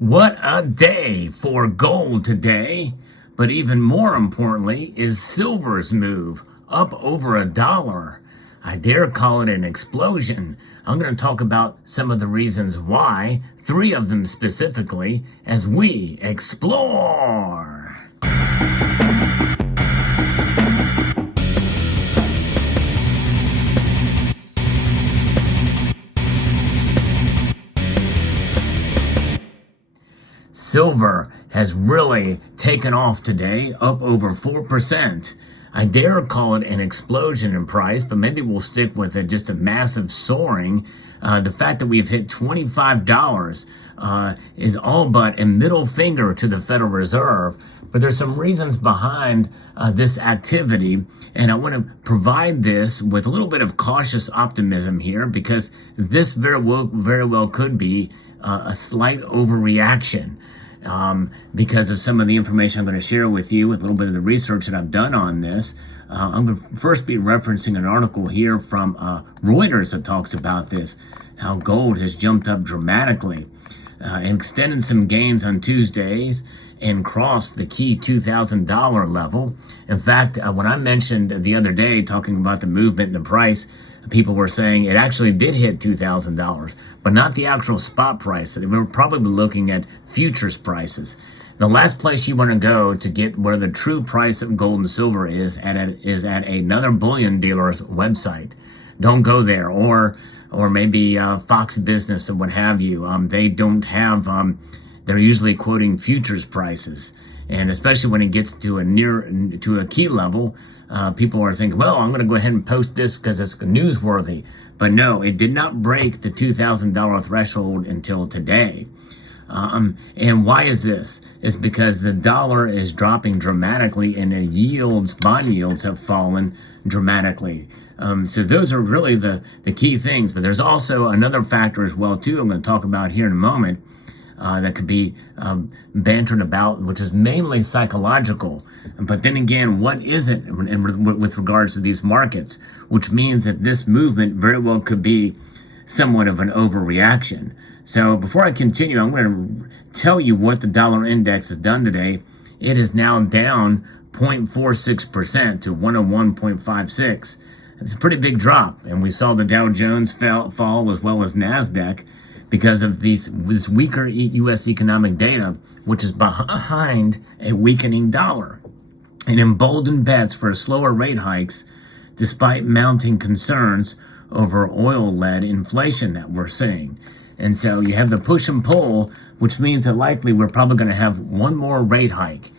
What a day for gold today. But even more importantly is silver's move up over $1. I dare call it an explosion. I'm going to talk about some of the reasons why, 3 of them specifically, as we explore. Silver has really taken off today, up over 4%. I dare call it an explosion in price, but maybe we'll stick with it, just a massive soaring. The fact that we've hit $25 is all but a middle finger to the Federal Reserve. But there's some reasons behind this activity, and I want to provide this with a little bit of cautious optimism here, because this very well could be a slight overreaction. Because of some of the information I'm going to share with you, with a little bit of the research that I've done on this. I'm going to first be referencing an article here from Reuters that talks about this, how gold has jumped up dramatically and extended some gains on Tuesdays and crossed the key $2,000 level. In fact, when I mentioned the other day talking about the movement in the price, people were saying it actually did hit $2,000, but not the actual spot price. We were probably looking at futures prices. The last place you want to go to get where the true price of gold and silver is at another bullion dealer's website. Don't go there, or maybe Fox Business or what have you. They don't have. They're usually quoting futures prices. And especially when it gets to a key level, people are thinking, well, I'm going to go ahead and post this because it's newsworthy. But no, it did not break the $2,000 threshold until today. And why is this? It's because the dollar is dropping dramatically and the bond yields have fallen dramatically. So those are really the key things. But there's also another factor as well, too, I'm going to talk about here in a moment. That could be bantered about, which is mainly psychological. But then again, what is it with regards to these markets? Which means that this movement very well could be somewhat of an overreaction. So before I continue, I'm going to tell you what the dollar index has done today. It is now down 0.46% to 101.56. It's a pretty big drop. And we saw the Dow Jones fall as well as NASDAQ, because of this weaker U.S. economic data, which is behind a weakening dollar, and emboldened bets for slower rate hikes despite mounting concerns over oil-led inflation that we're seeing. And so you have the push and pull, which means that likely we're probably going to have one more rate hike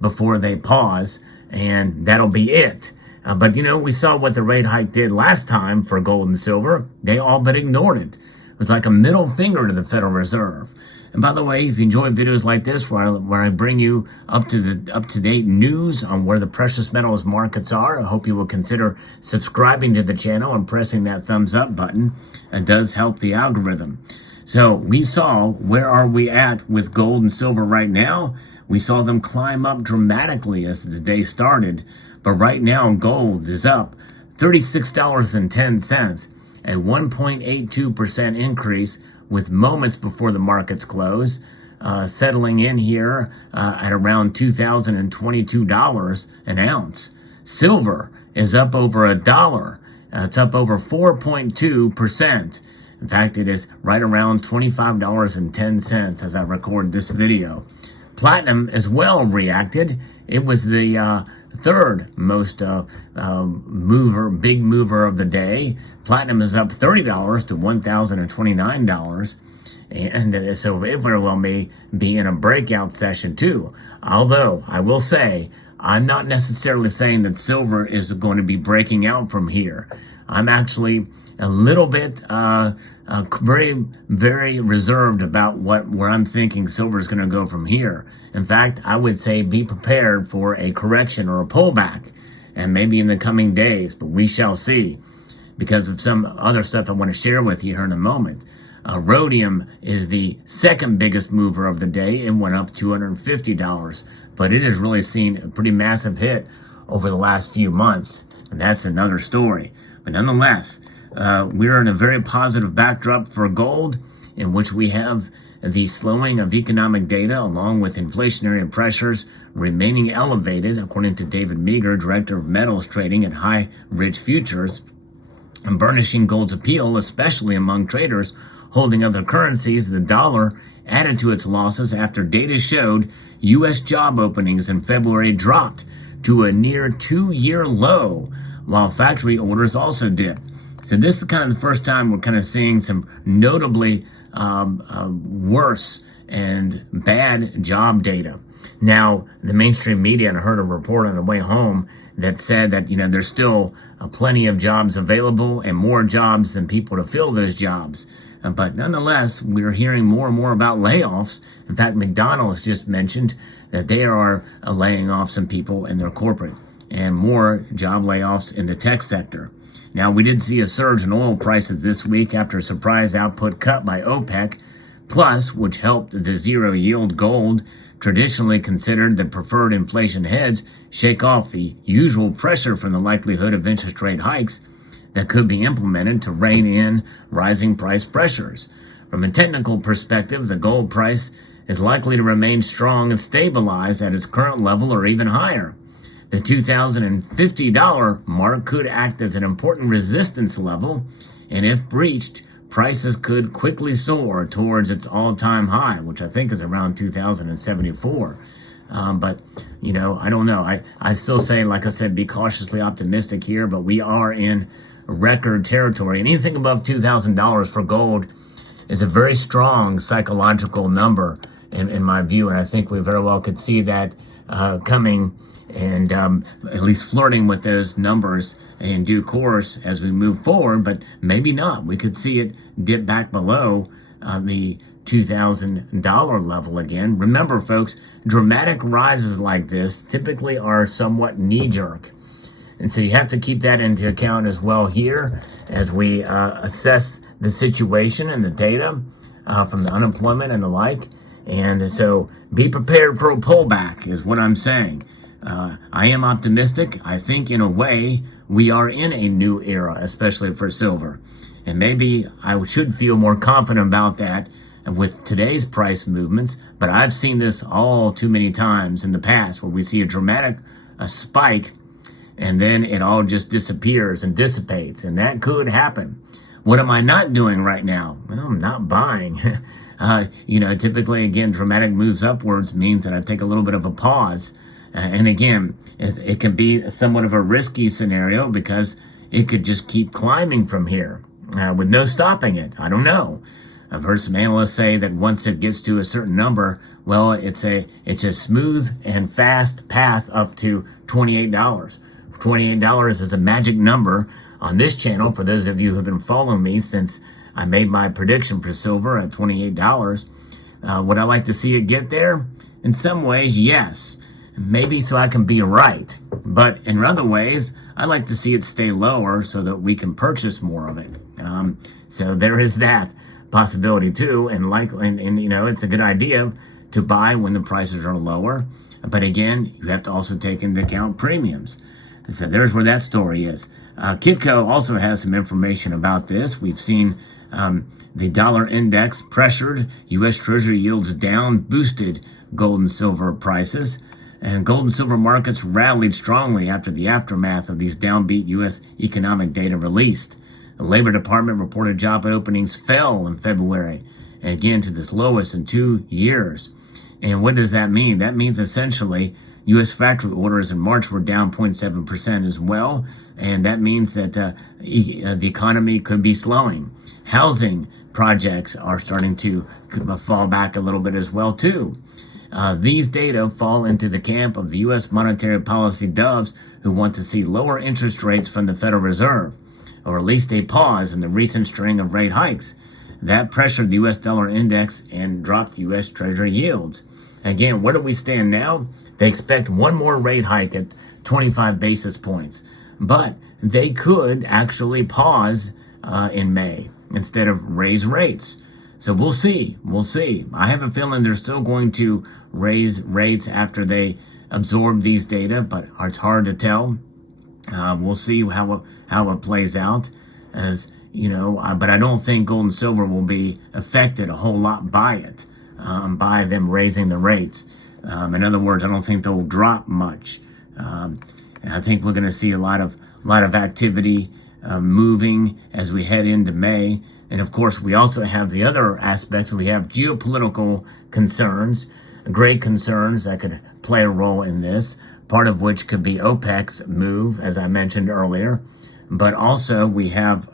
before they pause, and that'll be it. But we saw what the rate hike did last time for gold and silver. They all but ignored it. It was like a middle finger to the Federal Reserve. And by the way, if you enjoy videos like this where I bring you up to date news on where the precious metals markets are, I hope you will consider subscribing to the channel and pressing that thumbs up button. It does help the algorithm. So we saw, where are we at with gold and silver right now? We saw them climb up dramatically as the day started. But right now, gold is up $36.10. A 1.82% increase with moments before the markets close, settling in here at around $2,022 an ounce. Silver is up over $1. It's up over 4.2%. In fact, it is right around $25.10 as I record this video. Platinum as well reacted. It was the third most big mover of the day. Platinum is up $30 to $1,029. And so it very well may be in a breakout session too. Although I will say, I'm not necessarily saying that silver is going to be breaking out from here. I'm actually a little bit very, very reserved about where I'm thinking silver is going to go from here. In fact, I would say be prepared for a correction or a pullback, and maybe in the coming days, but we shall see, because of some other stuff I want to share with you here in a moment. Rhodium is the second biggest mover of the day. It went up $250, but it has really seen a pretty massive hit over the last few months, and that's another story. But nonetheless, we're in a very positive backdrop for gold, in which we have the slowing of economic data, along with inflationary pressures remaining elevated, according to David Meager, director of metals trading at High Ridge Futures, and burnishing gold's appeal, especially among traders holding other currencies. The dollar added to its losses after data showed U.S. job openings in February dropped to a near 2-year low, while factory orders also dipped. So this is kind of the first time we're kind of seeing some notably worse and bad job data. Now, the mainstream media, and I heard a report on the way home that said that, there's still plenty of jobs available and more jobs than people to fill those jobs. But nonetheless, we're hearing more and more about layoffs. In fact, McDonald's just mentioned that they are laying off some people in their corporate, and more job layoffs in the tech sector. Now, we did see a surge in oil prices this week after a surprise output cut by OPEC, plus, which helped the zero-yield gold, traditionally considered the preferred inflation hedge, shake off the usual pressure from the likelihood of interest rate hikes that could be implemented to rein in rising price pressures. From a technical perspective, the gold price is likely to remain strong and stabilize at its current level or even higher. The $2,050 mark could act as an important resistance level, and if breached, prices could quickly soar towards its all-time high, which I think is around 2,074. But, I don't know. I still say, like I said, be cautiously optimistic here, but we are in record territory. Anything above $2,000 for gold is a very strong psychological number in my view, and I think we very well could see that coming and at least flirting with those numbers in due course as we move forward, but maybe not. We could see it dip back below the $2,000 level again. Remember, folks, dramatic rises like this typically are somewhat knee-jerk. And so you have to keep that into account as well here as we assess the situation and the data from the unemployment and the like. And so be prepared for a pullback is what I'm saying. I am optimistic. I think in a way we are in a new era, especially for silver. And maybe I should feel more confident about that with today's price movements. But I've seen this all too many times in the past where we see a dramatic spike and then it all just disappears and dissipates. And that could happen. What am I not doing right now? Well, I'm not buying. Typically, again, dramatic moves upwards means that I take a little bit of a pause. And again, it can be somewhat of a risky scenario because it could just keep climbing from here with no stopping it. I don't know. I've heard some analysts say that once it gets to a certain number, well, it's a smooth and fast path up to $28. $28 is a magic number on this channel for those of you who have been following me since I made my prediction for silver at $28. Would I like to see it get there? In some ways, yes. Maybe so I can be right. But in other ways, I like to see it stay lower so that we can purchase more of it. So there is that possibility too. And it's a good idea to buy when the prices are lower. But again, you have to also take into account premiums. So there's where that story is. Kitco also has some information about this. We've seen the dollar index pressured, U.S. Treasury yields down, boosted gold and silver prices. And gold and silver markets rallied strongly after the aftermath of these downbeat U.S. economic data released. The Labor Department reported job openings fell in February, and again to this lowest in 2 years. And what does that mean? That means essentially U.S. factory orders in March were down 0.7% as well, and that means that the economy could be slowing. Housing projects are starting to fall back a little bit as well too. These data fall into the camp of the U.S. monetary policy doves who want to see lower interest rates from the Federal Reserve, or at least a pause in the recent string of rate hikes. That pressured the U.S. dollar index and dropped U.S. Treasury yields. Again, where do we stand now? They expect one more rate hike at 25 basis points, but they could actually pause in May instead of raise rates. So we'll see. I have a feeling they're still going to raise rates after they absorb these data, but it's hard to tell. We'll see how it plays out. But I don't think gold and silver will be affected a whole lot by it. by them raising the rates. In other words, I don't think they'll drop much. I think we're going to see a lot of activity moving as we head into May. And of course, we also have the other aspects. We have geopolitical concerns, great concerns that could play a role in this, part of which could be OPEC's move, as I mentioned earlier. But also we have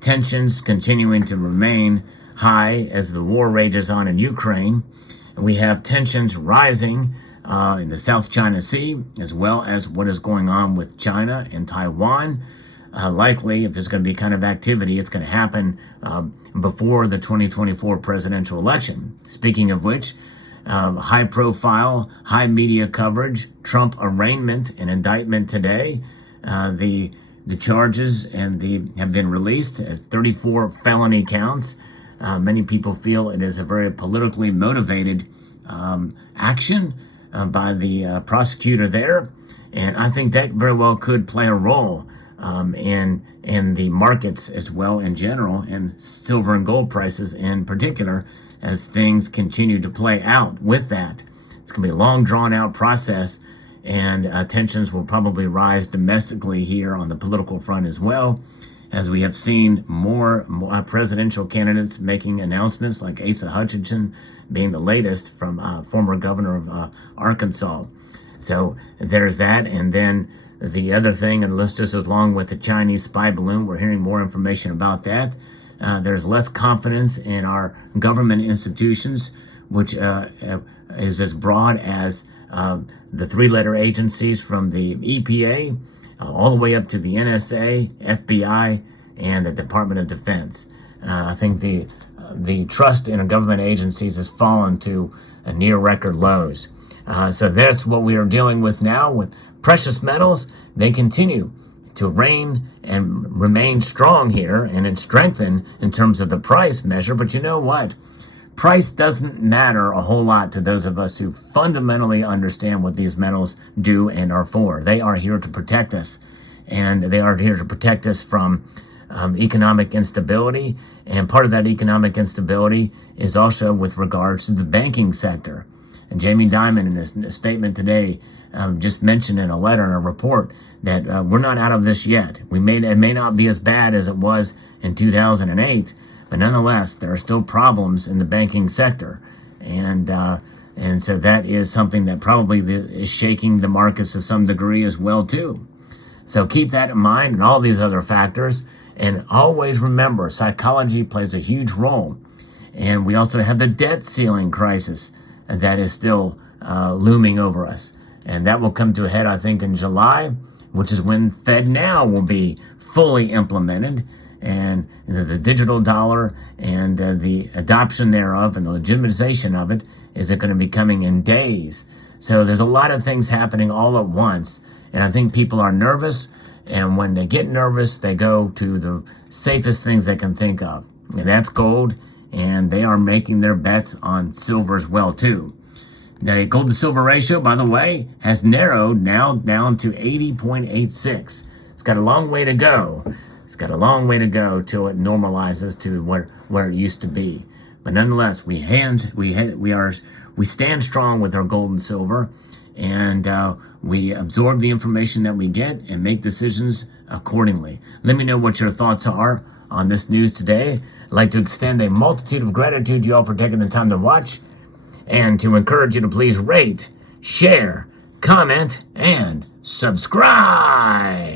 tensions continuing to remain high as the war rages on in Ukraine. We have tensions rising in the South China Sea, as well as what is going on with China and Taiwan. Likely, if there's going to be kind of activity, it's going to happen before the 2024 presidential election. Speaking of which, high profile, high media coverage, Trump arraignment and indictment today. The charges have been released, 34 felony counts. Many people feel it is a very politically motivated action by the prosecutor there, and I think that very well could play a role in the markets as well in general, and silver and gold prices in particular, as things continue to play out with that. It's going to be a long, drawn-out process, and tensions will probably rise domestically here on the political front as well, as we have seen more presidential candidates making announcements, like Asa Hutchinson being the latest from former governor of Arkansas. So there's that, and then the other thing, and just as along with the Chinese spy balloon, we're hearing more information about that. There's less confidence in our government institutions, which is as broad as the three-letter agencies from the EPA all the way up to the NSA, FBI, and the Department of Defense. I think the trust in government agencies has fallen to near record lows. So that's what we are dealing with now with precious metals. They continue to reign and remain strong here and strengthen in terms of the price measure. But you know what? Price doesn't matter a whole lot to those of us who fundamentally understand what these metals do and are for. They are here to protect us, and they are here to protect us from economic instability. And part of that economic instability is also with regards to the banking sector. And Jamie Dimon, in his statement today, just mentioned in a letter and a report that we're not out of this yet. It may not be as bad as it was in 2008, but nonetheless, there are still problems in the banking sector. And so that is something that probably is shaking the markets to some degree as well, too. So keep that in mind and all these other factors. And always remember, psychology plays a huge role. And we also have the debt ceiling crisis that is still looming over us. And that will come to a head, I think, in July, which is when Fed Now will be fully implemented. And the digital dollar and the adoption thereof and the legitimization of it is going to be coming in days. So there's a lot of things happening all at once. And I think people are nervous. And when they get nervous, they go to the safest things they can think of. And that's gold. And they are making their bets on silver as well, too. The gold to silver ratio, by the way, has narrowed now down to 80.86. It's got a long way to go. It's got a long way to go till it normalizes to where it used to be. But nonetheless, we stand strong with our gold and silver, and we absorb the information that we get and make decisions accordingly. Let me know what your thoughts are on this news today. I'd like to extend a multitude of gratitude to you all for taking the time to watch, and to encourage you to please rate, share, comment, and subscribe.